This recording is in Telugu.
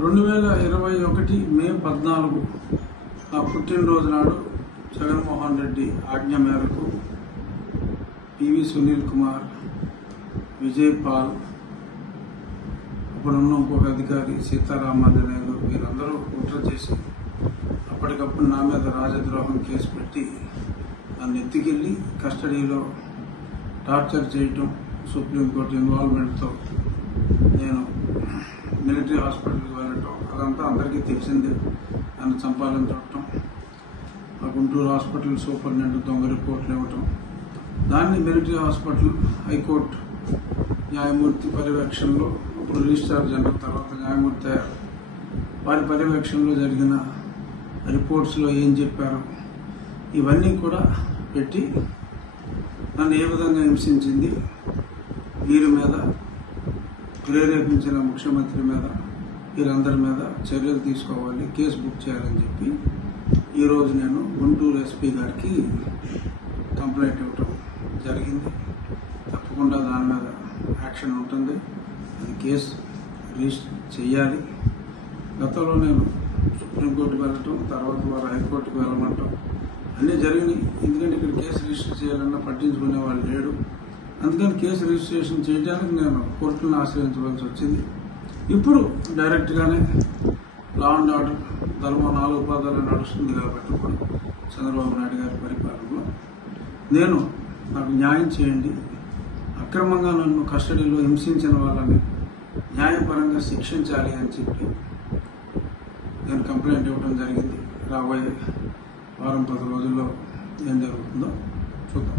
2021 మే 14 నా పుట్టినరోజు నాడు జగన్మోహన్ రెడ్డి ఆజ్ఞ మేరకు పివి సునీల్ కుమార్, విజయ్ పాల్, అప్పుడున్న ఇంకొక అధికారి సీతారామాంజనేయులు వీరందరూ కుట్ర చేసి అప్పటికప్పుడు నా మీద రాజద్రోహం కేసు పెట్టి నన్ను ఎత్తుకెళ్ళి కస్టడీలో టార్చర్ చేయటం, సుప్రీంకోర్టు ఇన్వాల్వ్మెంట్తో నేను మిలిటరీ హాస్పిటల్కి వెళ్ళటం అదంతా అందరికీ తెలిసిందే. నన్ను చంపాలని చూడటం, ఆ గుంటూరు హాస్పిటల్ సూపరింటెండెంట్ దొంగ రిపోర్ట్లు ఇవ్వటం, దాన్ని మిలిటరీ హాస్పిటల్ హైకోర్టు న్యాయమూర్తి పర్యవేక్షణలో, అప్పుడు రిజిస్ట్రార్ జనరల్ తర్వాత న్యాయమూర్తి అయ్యారు, వారి పర్యవేక్షణలో జరిగిన రిపోర్ట్స్లో ఏం చెప్పారు ఇవన్నీ కూడా పెట్టి నన్ను ఏ విధంగా హింసించింది, వీరి మీద ప్రేరేపించిన ముఖ్యమంత్రి మీద వీరందరి మీద చర్యలు తీసుకోవాలి, కేసు బుక్ చేయాలని చెప్పి ఈరోజు నేను గుంటూరు ఎస్పీ గారికి కంప్లైంట్ ఇవ్వటం జరిగింది. తప్పకుండా దాని మీద యాక్షన్ ఉంటుంది, అది కేసు రిజిస్టర్ చేయాలి. గతంలో నేను సుప్రీంకోర్టుకు వెళ్ళటం, తర్వాత వారు హైకోర్టుకు వెళ్ళమంటాం అన్నీ జరిగినాయి. ఎందుకంటే ఇక్కడ కేసు రిజిస్టర్ చేయాలన్నా పట్టించుకునే వాళ్ళు లేడు. అందుకని కేసు రిజిస్ట్రేషన్ చేయడానికి నేను కోర్టులను ఆశ్రయించవలసి వచ్చింది. ఇప్పుడు డైరెక్ట్గానే లా అండ్ ఆర్డర్ ధర్మం 4 పాదాలు నడుస్తుంది కాబట్టి ఇప్పుడు చంద్రబాబు నాయుడు గారి పరిపాలనలో నాకు న్యాయం చేయండి, అక్రమంగా నన్ను కస్టడీలో హింసించిన వాళ్ళని న్యాయపరంగా శిక్షించాలి అని చెప్పి నేను కంప్లైంట్ ఇవ్వడం జరిగింది. రాబోయే వారం 10 రోజుల్లో ఏం జరుగుతుందో చూద్దాం.